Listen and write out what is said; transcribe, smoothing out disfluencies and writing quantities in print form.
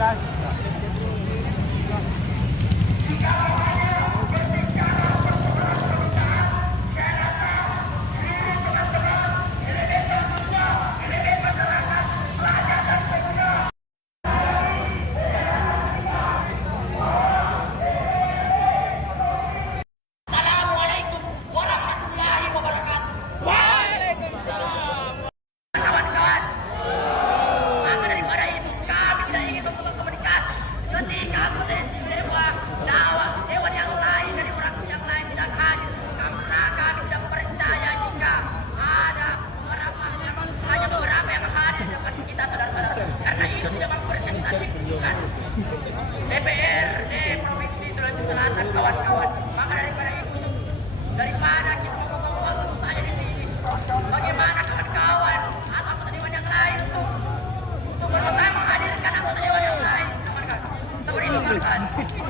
Assalamualaikum warahmatullahi wabarakatuh. Waalaikumsalam. Kawan-kawan, maka daripada itu kami tidak ingin membuka komunikasi ketika dewa dewan yang lain dari orang yang lain tidak hadir, karena kami tidak percaya jika ada hanya beberapa yang hadir di depan kita, saudara-saudara, karena itu tidak memperkenalkan DPRD Provinsi Sulawesi Selatan, kawan-kawan. Maka daripada itu, daripada kita ngomong-ngomong tanya di sini, bagaimana kawan-kawan atau anggota dewan yang lain untuk bersama menghadirkan anggota dewan yang lain, kawan-kawan. Seperti itu, kawan-kawan.